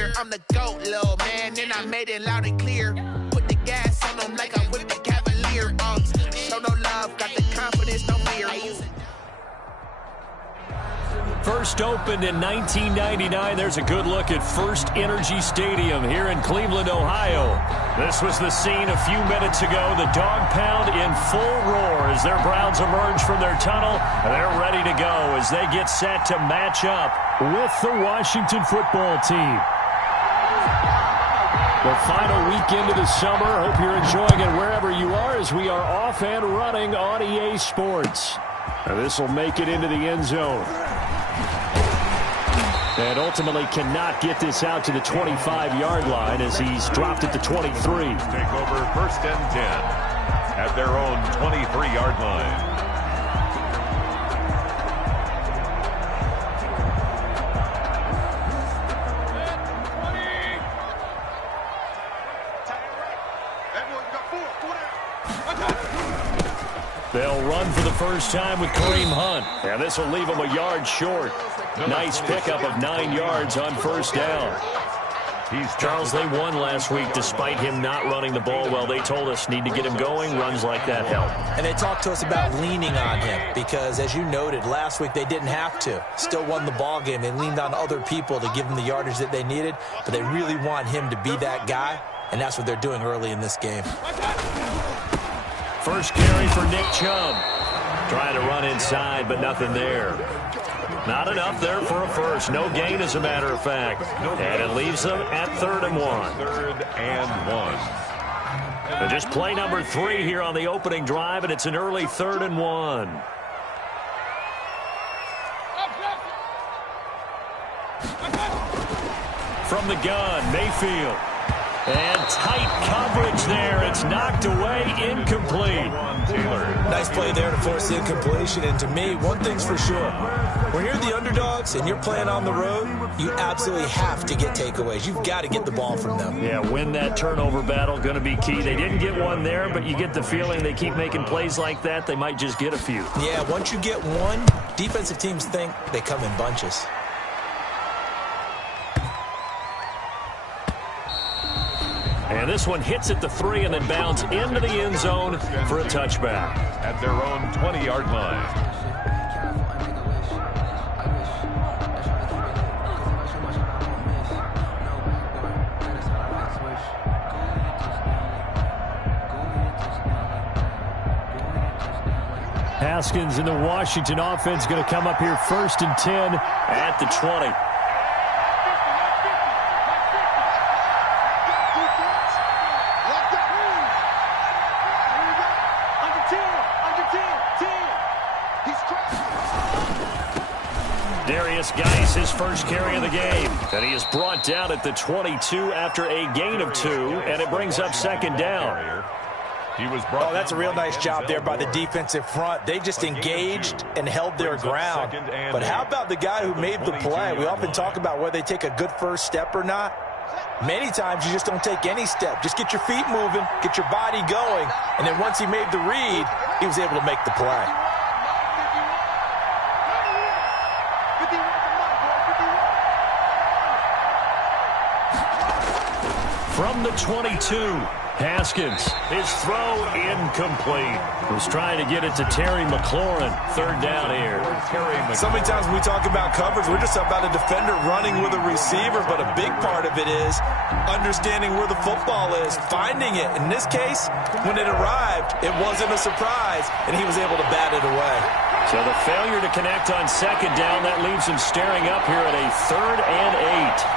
year. I'm the GOAT, little man, and I made it loud and clear. Put the gas on them like I whipped the Cavalier. Show no love, got the confidence, no fear. First opened in 1999. There's a good look at First Energy Stadium here in Cleveland, Ohio. This was the scene a few minutes ago. The dog pound in full roar as their Browns emerge from their tunnel. They're ready to go as they get set to match up with the Washington football team. The final weekend of the summer. Hope you're enjoying it wherever you are as we are off and running on EA Sports. Now this will make it into the end zone. And ultimately cannot get this out to the 25-yard line as he's dropped it to 23. Take over 1st and 10 at their own 23-yard line. They'll run for the first time with Kareem Hunt. And this will leave him a yard short. Nice pickup of 9 yards on first down. Charles, they won last week despite him not running the ball well. They told us need to get him going. Runs like that help. And they talked to us about leaning on him because, as you noted, last week they didn't have to. Still won the ball game. They leaned on other people to give them the yardage that they needed, but they really want him to be that guy, and that's what they're doing early in this game. First carry for Nick Chubb. Trying to run inside, but nothing there. Not enough there for a first. No gain, as a matter of fact. And it leaves them at 3rd and 1. 3rd and 1. And just play number 3 here on the opening drive, and it's an early 3rd and 1. From the gun, Mayfield. And tight coverage there. It's knocked away, incomplete. Nice play there to force the incompletion. And to me, one thing's for sure. When you're the underdogs and you're playing on the road, you absolutely have to get takeaways. You've got to get the ball from them. Yeah, win that turnover battle, going to be key. They didn't get one there, but you get the feeling they keep making plays like that, they might just get a few. Yeah, once you get one, defensive teams think they come in bunches. And this one hits at the 3 and then bounds into the end zone for a touchback. At their own 20-yard line. Haskins and the Washington offense going to come up here 1st and 10 at the 20. Guys, his first carry of the game, and he is brought down at the 22 after a gain of 2, and it brings up 2nd down. Oh, that's a real nice job there by the defensive front. They just engaged and held their ground. But how about the guy who made the play? We often talk about whether they take a good first step or not. Many times you just don't take any step. Just get your feet moving, get your body going, and then once he made the read, he was able to make the play. From the 22, Haskins, his throw incomplete. Was trying to get it to Terry McLaurin. 3rd down here. So many times when we talk about coverage, we're just about a defender running with a receiver, but a big part of it is understanding where the football is, finding it. In this case, when it arrived, it wasn't a surprise, and he was able to bat it away. So the failure to connect on 2nd down, that leaves him staring up here at a 3rd and 8.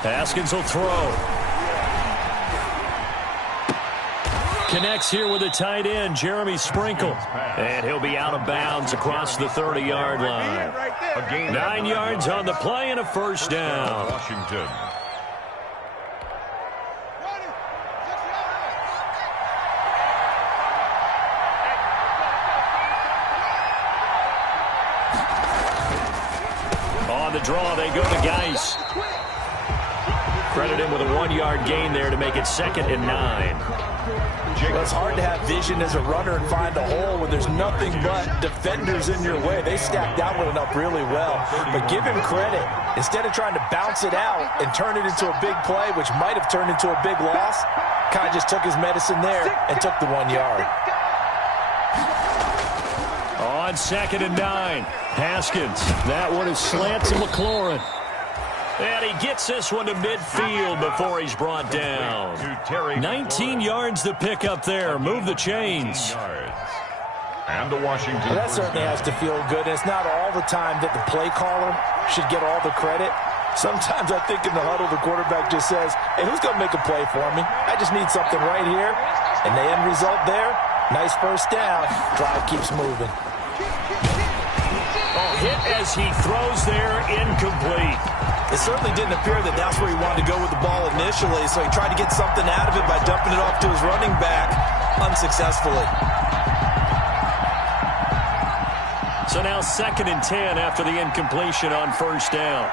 Haskins will throw. Connects here with a tight end, Jeremy Sprinkle. And he'll be out of bounds across the 30-yard line. 9 yards on the play and a first down. Washington. On the draw, they go to Geis. Credit him with a 1-yard gain there to make it 2nd and 9. Well, it's hard to have vision as a runner and find a hole when there's nothing but defenders in your way. They stacked that one up really well. But give him credit. Instead of trying to bounce it out and turn it into a big play, which might have turned into a big loss, kind of just took his medicine there and took the 1 yard. On 2nd and 9, Haskins. That one is slant to McLaurin. And he gets this one to midfield before he's brought down. 19 yards to pick up there. Move the chains. And the Washington. Well, that certainly has to feel good. And it's not all the time that the play caller should get all the credit. Sometimes I think in the huddle, the quarterback just says, hey, who's going to make a play for me? I just need something right here. And the end result there, nice first down. Drive keeps moving. Oh, hit as he throws there, incomplete. It certainly didn't appear that that's where he wanted to go with the ball initially, so he tried to get something out of it by dumping it off to his running back unsuccessfully. So now 2nd and 10 after the incompletion on first down.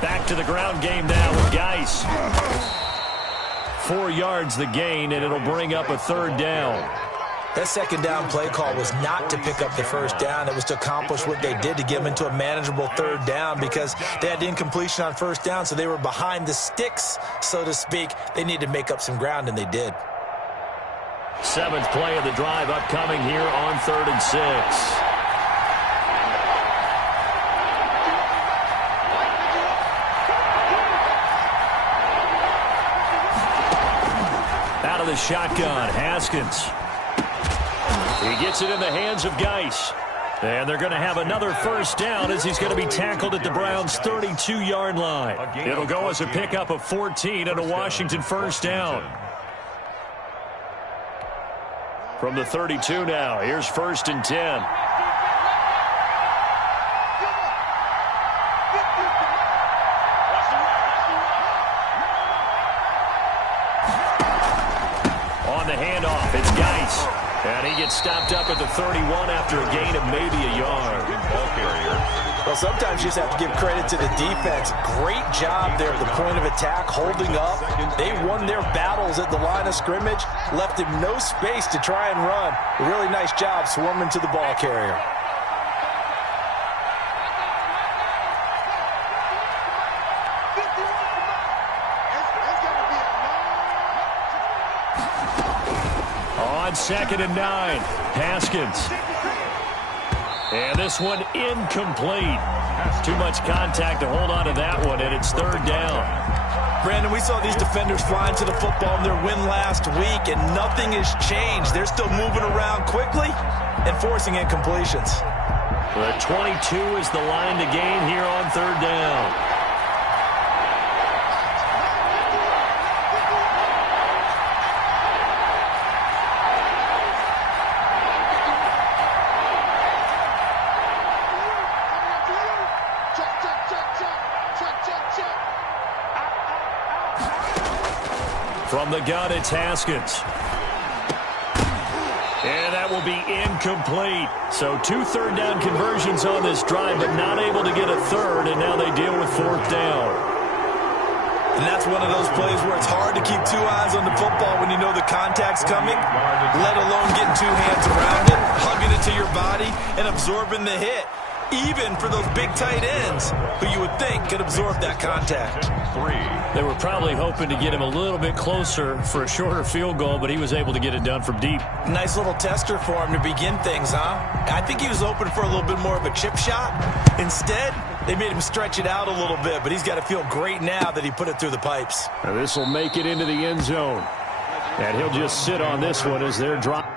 Back to the ground game now with Geis. 4 yards the gain, and it'll bring up a 3rd down. That 2nd down play call was not to pick up the first down. It was to accomplish what they did to get them into a manageable 3rd down because they had incompletion on first down, so they were behind the sticks, so to speak. They needed to make up some ground, and they did. 7th play of the drive upcoming here on 3rd and 6. Out of the shotgun, Haskins. He gets it in the hands of Geis. And they're going to have another first down as he's going to be tackled at the Browns' 32-yard line. It'll go as a pickup of 14 and a Washington first down. From the 32 now, here's 1st and 10. On the handoff, it's Geis. And he gets stopped up at the 31 after a gain of maybe a yard. Ball carrier. Well, sometimes you just have to give credit to the defense. Great job there at the point of attack, holding up. They won their battles at the line of scrimmage, left him no space to try and run. A really nice job swarming to the ball carrier. On 2nd and 9, Haskins. And this one incomplete. Too much contact to hold on to that one, and it's 3rd down. Brandon, we saw these defenders flying to the football in their win last week, and nothing has changed. They're still moving around quickly and forcing incompletions. The 22 is the line to gain here on 3rd down. From the gun, it's Haskins. And that will be incomplete. So 2 third down conversions on this drive, but not able to get a 3rd, and now they deal with 4th down. And that's one of those plays where it's hard to keep 2 eyes on the football when you know the contact's coming, let alone getting 2 hands around it, hugging it to your body, and absorbing the hit. Even for those big tight ends who you would think could absorb that contact. They were probably hoping to get him a little bit closer for a shorter field goal, but he was able to get it done from deep. Nice little tester for him to begin things, huh? I think he was open for a little bit more of a chip shot. Instead, they made him stretch it out a little bit, but he's got to feel great now that he put it through the pipes. Now this will make it into the end zone. And he'll just sit on this one as they're dropping.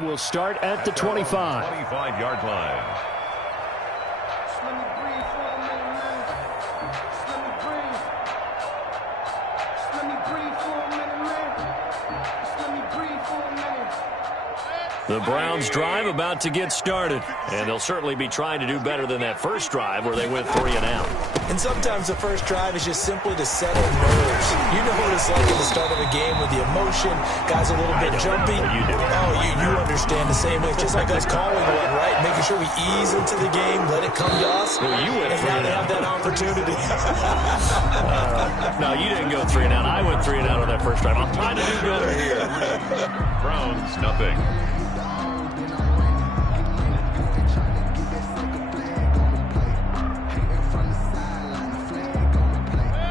Will start at the 25. 25-yard line. The Browns drive about to get started, and they'll certainly be trying to do better than that first drive where they went 3 and out. And sometimes the first drive is just simply to settle nerves. You know what it's like at the start of a game with the emotion, guys a little bit jumpy. You do. Oh, you understand the same way. It's just like us calling one, right? Making sure we ease into the game, let it come to us. Well, you went and now they have that opportunity. No, you didn't go 3 and out. I went 3 and out on that first drive. I'm trying to do better here. Browns, nothing.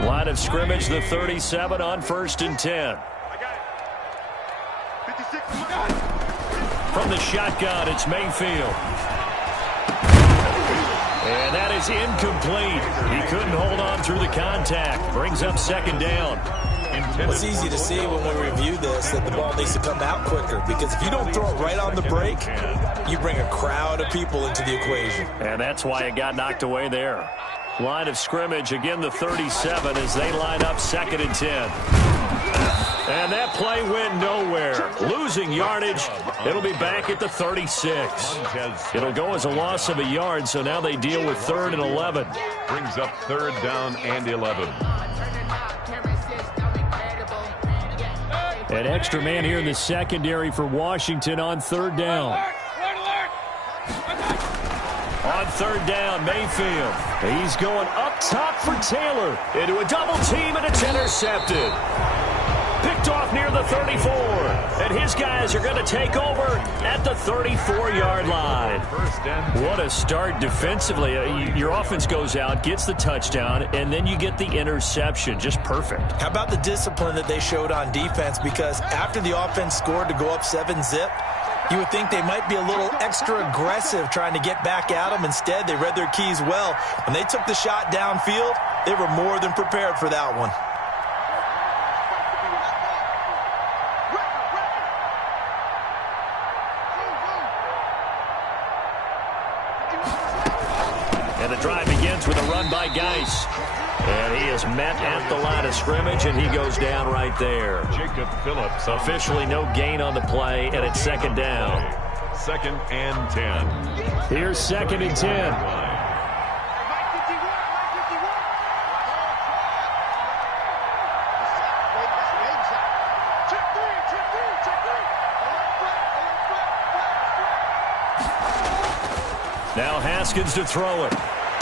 Line of scrimmage, the 37 on 1st and 10. From the shotgun, it's Mayfield. And that is incomplete. He couldn't hold on through the contact. Brings up 2nd down. It's easy to see when we review this that the ball needs to come out quicker, because if you don't throw it right on the break, you bring a crowd of people into the equation. And that's why it got knocked away there. Line of scrimmage, again the 37 as they line up 2nd and 10. And that play went nowhere. Losing yardage. It'll be back at the 36. It'll go as a loss of a yard, so now they deal with 3rd and 11. Brings up 3rd down and 11. An extra man here in the secondary for Washington on 3rd down. On 3rd down, Mayfield. He's going up top for Taylor. Into a double team, and it's intercepted. Picked off near the 34. And his guys are going to take over at the 34-yard line. What a start defensively. Your offense goes out, gets the touchdown, and then you get the interception. Just perfect. How about the discipline that they showed on defense? Because after the offense scored to go up 7-zip, you would think they might be a little extra aggressive trying to get back at them. Instead, they read their keys well. When they took the shot downfield, they were more than prepared for that one. And the drive begins with a run by Geis. And he is met at the line of scrimmage, and he goes down right there. Jacob Phillips. Officially no gain on the play, and it's 2nd down. 2nd and 10. Here's 2nd and 10. Now Haskins to throw it.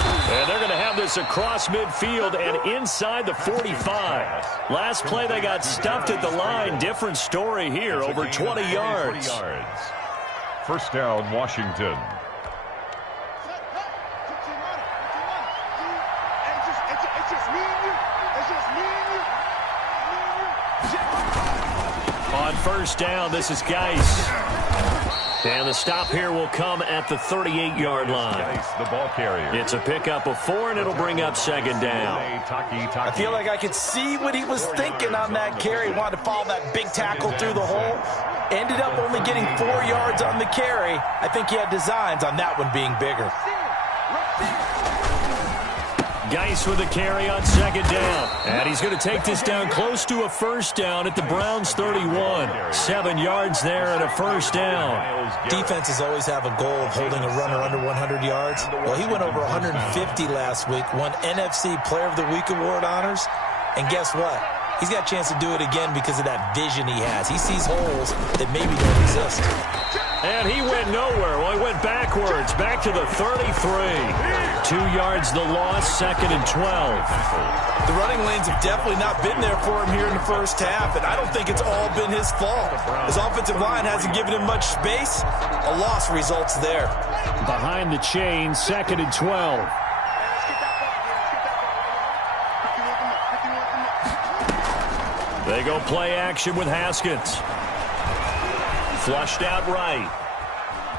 And they're going to have this across midfield and inside the 45. Last play they got stuffed at the line. Different story here, over 20 yards. 20 yards. 1st down, Washington. On 1st down, this is Geis. And the stop here will come at the 38-yard line. The ball carrier. It's a pickup of 4, and it'll bring up 2nd down. I feel like I could see what he was thinking on that carry. Wanted to follow that big tackle through the hole. Ended up only getting 4 yards on the carry. I think he had designs on that one being bigger. Geis with a carry on 2nd down. And he's going to take this down close to a 1st down at the Browns' 31. 7 yards there and a 1st down. Defenses always have a goal of holding a runner under 100 yards. Well, he went over 150 last week, won NFC Player of the Week award honors. And guess what? He's got a chance to do it again because of that vision he has. He sees holes that maybe don't exist. And he went nowhere. Well, he went backwards, back to the 33. 2 yards the loss, 2nd and 12. The running lanes have definitely not been there for him here in the first half, and I don't think it's all been his fault. His offensive line hasn't given him much space. A loss results there. Behind the chain, 2nd and 12. They go play action with Haskins. Flushed out right.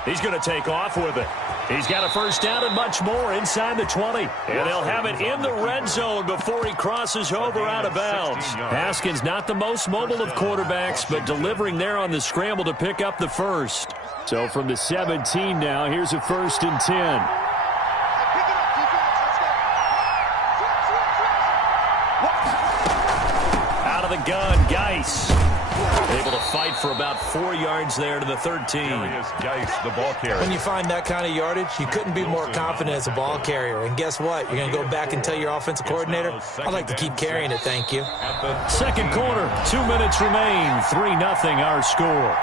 He's going to take off with it. He's got a first down and much more inside the 20. And they'll have it in the red zone before he crosses over out of bounds. Haskins not the most mobile of quarterbacks, but delivering there on the scramble to pick up the first. So from the 17 now, here's a 1st and 10. Out of the gun, Geis. Able to fight for about 4 yards there to the 13. Geis, the ball carrier. When you find that kind of yardage, you couldn't be more confident as a ball carrier. And guess what? You're going to go back and tell your offensive coordinator, I'd like to keep carrying it, thank you. Second quarter, 2 minutes remain. 3-0 our score.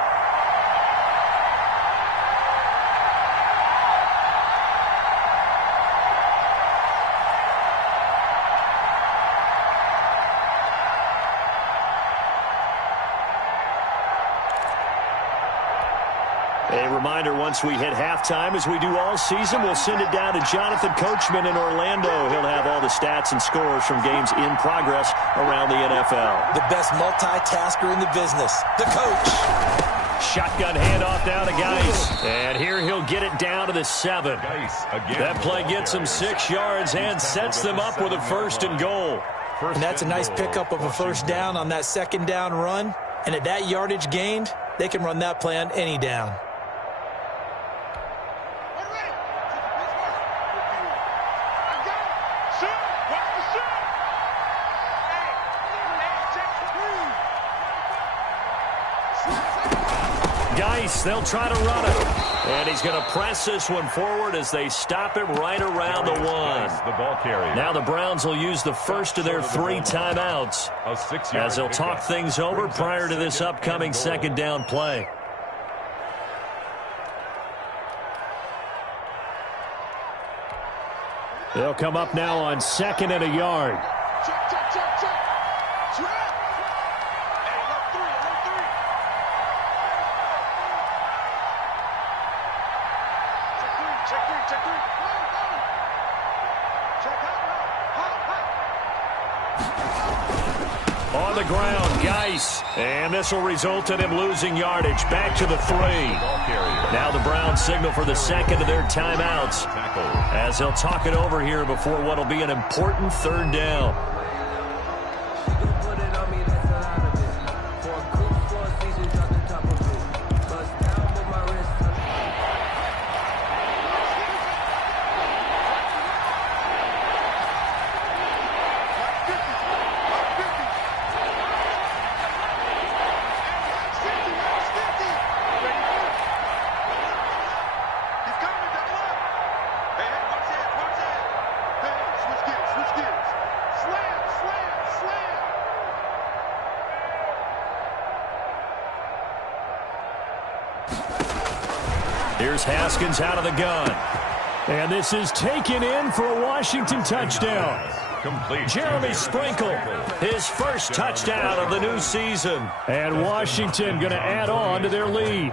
A reminder, once we hit halftime, as we do all season, we'll send it down to Jonathan Coachman in Orlando. He'll have all the stats and scores from games in progress around the NFL. The best multitasker in the business, the coach. Shotgun handoff down to Geis. And here he'll get it down to the 7. That play gets him 6 yards and sets them up with a 1st and goal. And that's a nice pickup of a first down on that second down run. And at that yardage gained, they can run that play on any down. Geis, they'll try to run it. And he's going to press this one forward as they stop him right around the 1. The ball carrier. Now the Browns will use the first of their 3 timeouts as they'll talk things over prior to this upcoming second down play. They'll come up now on 2nd and a yard. On the ground, Geis. And this will result in him losing yardage. Back to the 3. Now the Browns signal for the second of their timeouts as they'll talk it over here before what will be an important 3rd down. Here's Haskins out of the gun. And this is taken in for a Washington touchdown. Jeremy Sprinkle, his first touchdown of the new season. And Washington going to add on to their lead.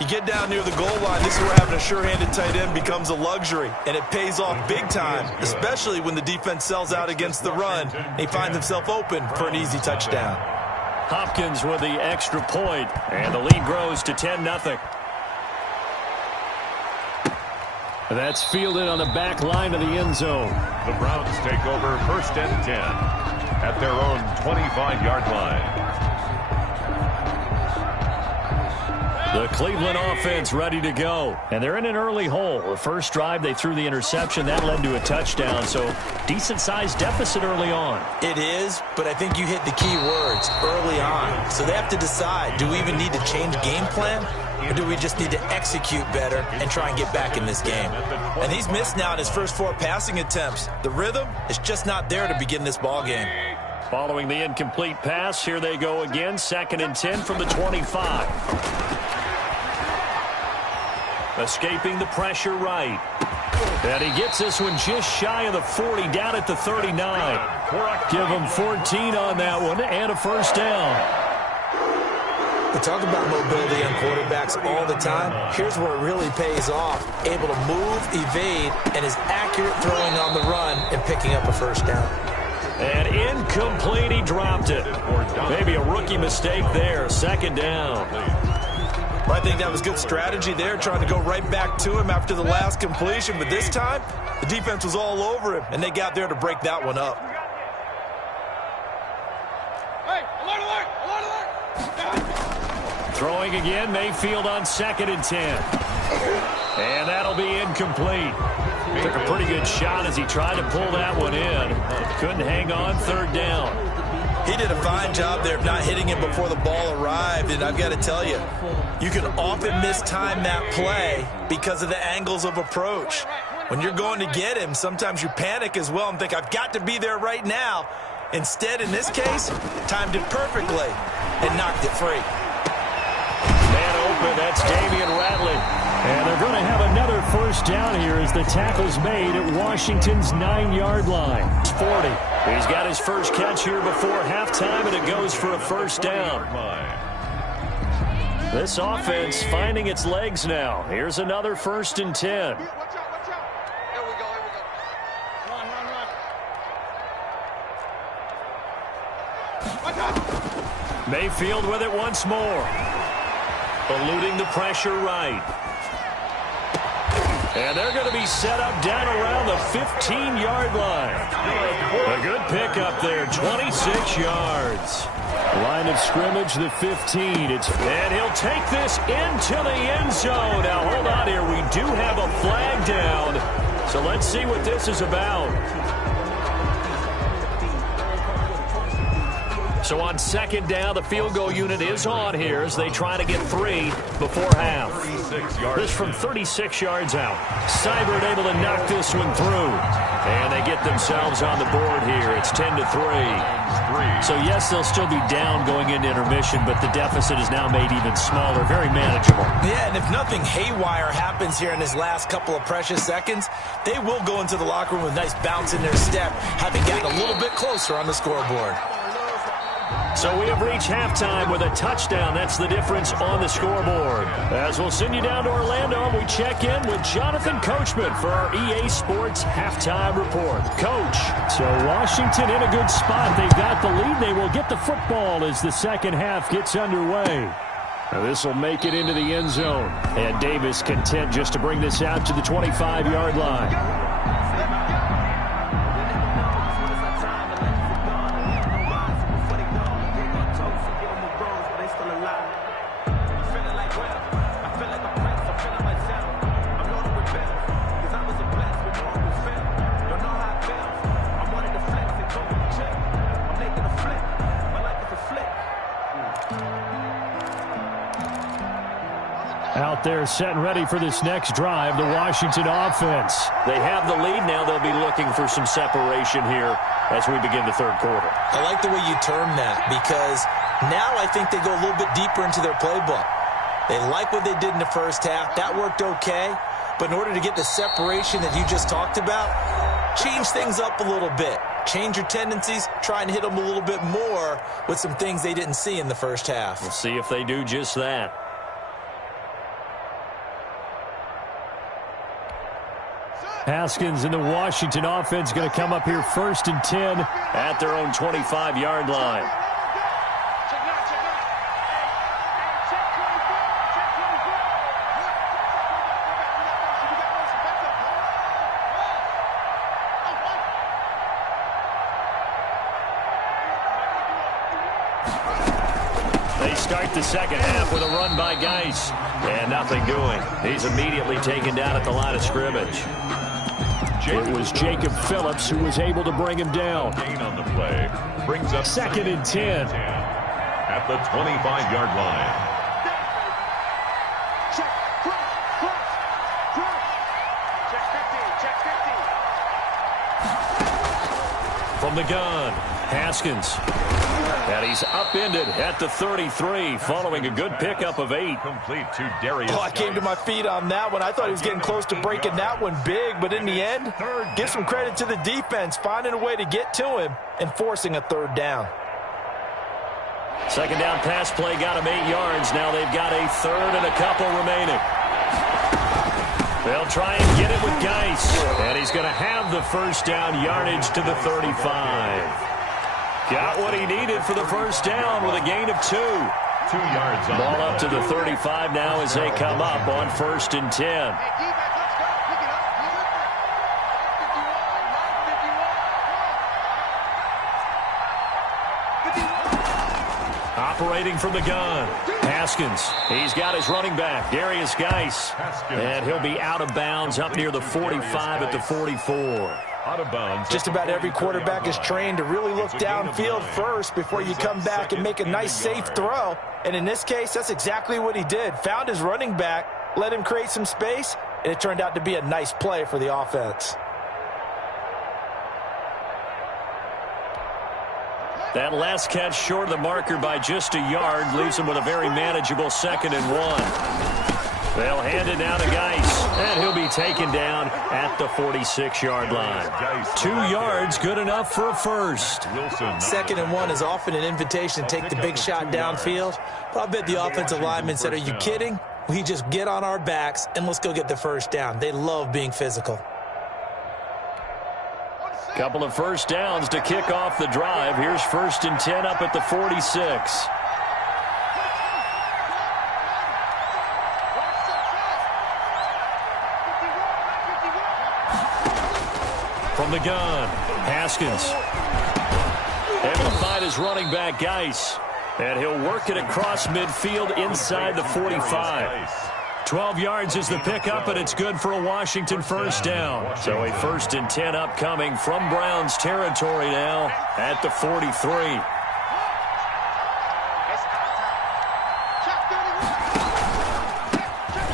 You get down near the goal line, this is where having a sure-handed tight end becomes a luxury. And it pays off big time, especially when the defense sells out against the run. And he finds himself open for an easy touchdown. Hopkins with the extra point, and the lead grows to 10-0. That's fielded on the back line of the end zone. The Browns take over 1st and 10 at their own 25-yard line. The Cleveland offense ready to go. And they're in an early hole. The first drive, they threw the interception. That led to a touchdown. So decent-sized deficit early on. It is, but I think you hit the key words, early on. So they have to decide, do we even need to change game plan? Or do we just need to execute better and try and get back in this game? And he's missed now in his first 4 passing attempts. The rhythm is just not there to begin this ball game. Following the incomplete pass, here they go again. 2nd and 10 from the 25. Escaping the pressure right. And he gets this one just shy of the 40, down at the 39. Give him 14 on that one and a first down. We talk about mobility on quarterbacks all the time. Here's where it really pays off. Able to move, evade, and is accurate throwing on the run and picking up a first down. And incomplete, he dropped it. Maybe a rookie mistake there. 2nd down. I think that was good strategy there, trying to go right back to him after the last completion. But this time, the defense was all over him, and they got there to break that one up. Throwing again, Mayfield on 2nd and 10. And that'll be incomplete. Took a pretty good shot as he tried to pull that one in. Couldn't hang on, 3rd down. He did a fine job there of not hitting him before the ball arrived, and I've got to tell you, you can often mistime that play because of the angles of approach. When you're going to get him, sometimes you panic as well and think, I've got to be there right now. Instead, in this case, timed it perfectly and knocked it free. Man open, that's Damian Ratley. And they're going to have another 1st down here as the tackle's made at Washington's 9-yard line. It's 40. He's got his first catch here before halftime, and it goes for a 1st down. This offense finding its legs now. Here's another 1st and 10. Mayfield with it once more. Eluding the pressure right. And they're going to be set up down around the 15-yard line. A good pickup there, 26 yards. Line of scrimmage, the 15. And he'll take this into the end zone. Now, hold on here. We do have a flag down. So let's see what this is about. So on 2nd down, the field goal unit is on here as they try to get 3 before half. This from 36 yards out. Seibert able to knock this one through. And they get themselves on the board here. It's 10-3. So, yes, they'll still be down going into intermission, but the deficit is now made even smaller, very manageable. Yeah, and if nothing haywire happens here in his last couple of precious seconds, they will go into the locker room with a nice bounce in their step, having gotten a little bit closer on the scoreboard. So we have reached halftime with a touchdown. That's the difference on the scoreboard. As we'll send you down to Orlando, we check in with Jonathan Coachman for our EA Sports Halftime Report. Coach. So Washington in a good spot. They've got the lead. They will get the football as the second half gets underway. This will make it into the end zone. And Davis content just to bring this out to the 25-yard line. Out there set and ready for this next drive, the Washington offense. They have the lead now. They'll be looking for some separation here as we begin the 3rd quarter. I like the way you term that because now I think they go a little bit deeper into their playbook. They like what they did in the first half. That worked okay. But in order to get the separation that you just talked about, change things up a little bit. Change your tendencies, try and hit them a little bit more with some things they didn't see in the first half. We'll see if they do just that. Haskins and the Washington offense going to come up here 1st and 10 at their own 25-yard line. They start the second half with a run by Geis. And nothing doing. He's immediately taken down at the line of scrimmage. It was Jacob Phillips who was able to bring him down. Gain on the play brings up 2nd and 10. At the 25-yard line. From the gun, Haskins. And he's upended at the 33 following a good pickup of 8. Complete to Darius. I came to my feet on that one. I thought he was getting close to breaking that one big, but in the end, give some credit to the defense, finding a way to get to him and forcing a 3rd down. Second down pass play got him 8 yards. Now they've got a 3rd and a couple remaining. They'll try and get it with Geis. And he's going to have the 1st down yardage to the 35. Got what he needed for the 1st down with a gain of 2. 2 yards on Ball up to the 35 now as they come up on 1st and 10. Operating from the gun, Haskins. He's got his running back, Darius Geis. And he'll be out of bounds up near the 45 at the 44. Out of bounds. Just about every quarterback is trained to really look downfield first before you come back and make a nice, safe throw. And in this case, that's exactly what he did. Found his running back, let him create some space, and it turned out to be a nice play for the offense. That last catch short of the marker by just a yard leaves him with a very manageable 2nd and 1. They'll hand it now to Geis, and he'll be taken down at the 46-yard line. 2 yards, good enough for a first. 2nd and 1 is often an invitation to take the big shot downfield. But I bet the offensive lineman said, "Are you kidding? We just get on our backs and let's go get the first down." They love being physical. Couple of first downs to kick off the drive. Here's 1st and 10 up at the 46. From the gun, Haskins. Able to find his running back, Geis. And he'll work it across midfield inside the 45. 12 yards is the pickup, and it's good for a Washington first down. So a 1st and 10 upcoming from Browns territory now at the 43.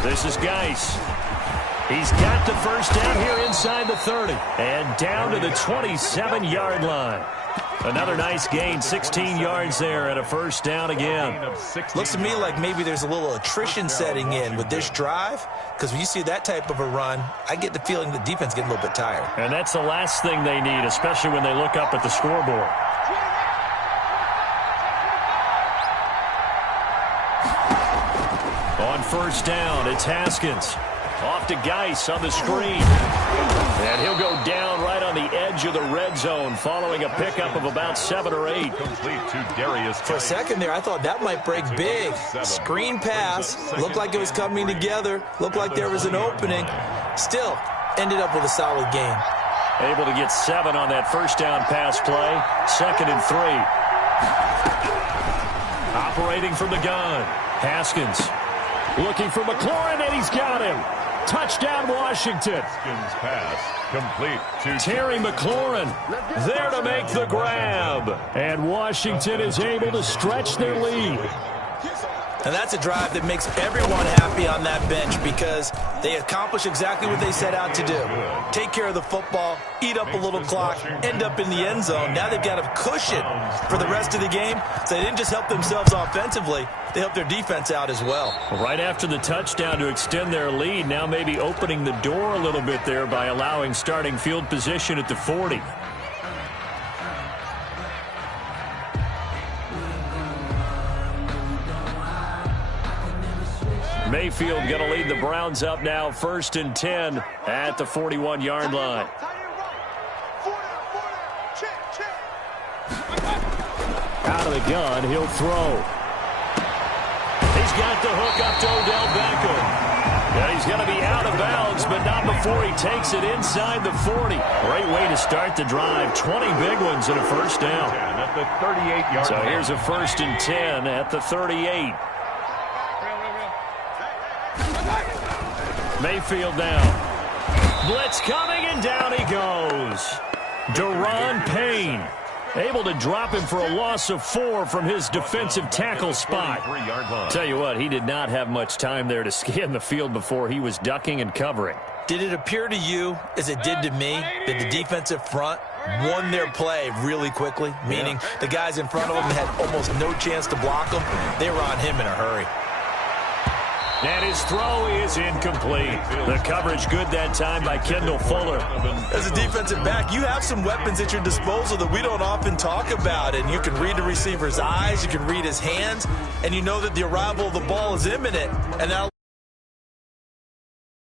This is Geis. He's got the first down here inside the 30 and down to the 27-yard line. Another nice gain, 16 yards there, and a first down again. Looks to me like maybe there's a little attrition setting in with this drive, because when you see that type of a run, I get the feeling the defense getting a little bit tired. And that's the last thing they need, especially when they look up at the scoreboard. On 1st down, it's Haskins. Off to Geis on the screen. And he'll go down right on the edge of the red zone following a pickup of about 7 or 8. Complete to Darius. For a second there, I thought that might break big. Screen pass. Looked like it was coming together. Looked like there was an opening. Still, ended up with a solid game. Able to get 7 on that first down pass play. 2nd and 3. Operating from the gun. Haskins. Looking for McLaurin, and he's got him. Touchdown, Washington. Haskins pass complete to Terry McLaurin there to make the grab. And Washington is able to stretch their lead. And that's a drive that makes everyone happy on that bench because they accomplish exactly what they set out to do. Take care of the football, eat up a little clock, end up in the end zone. Now they've got a cushion for the rest of the game. So they didn't just help themselves offensively, they helped their defense out as well. Right after the touchdown to extend their lead, now maybe opening the door a little bit there by allowing starting field position at the 40. Mayfield going to lead the Browns up now, 1st and 10 at the 41-yard line. Out of the gun, he'll throw. He's got the hook up to Odell Beckham. Yeah, he's going to be out of bounds, but not before he takes it inside the 40. Great way to start the drive. 20 big ones and a first down. At the 38-yard line. So here's a 1st and 10 at the 38. Mayfield down. Blitz coming, and down he goes. Deron Payne able to drop him for a loss of 4 from his defensive tackle spot. Tell you what, he did not have much time there to scan the field before he was ducking and covering. Did it appear to you, as it did to me, that the defensive front won their play really quickly? Meaning the guys in front of them had almost no chance to block them. They were on him in a hurry. And his throw is incomplete. The coverage good that time by Kendall Fuller. As a defensive back, you have some weapons at your disposal that we don't often talk about. And you can read the receiver's eyes, you can read his hands, and you know that the arrival of the ball is imminent. And that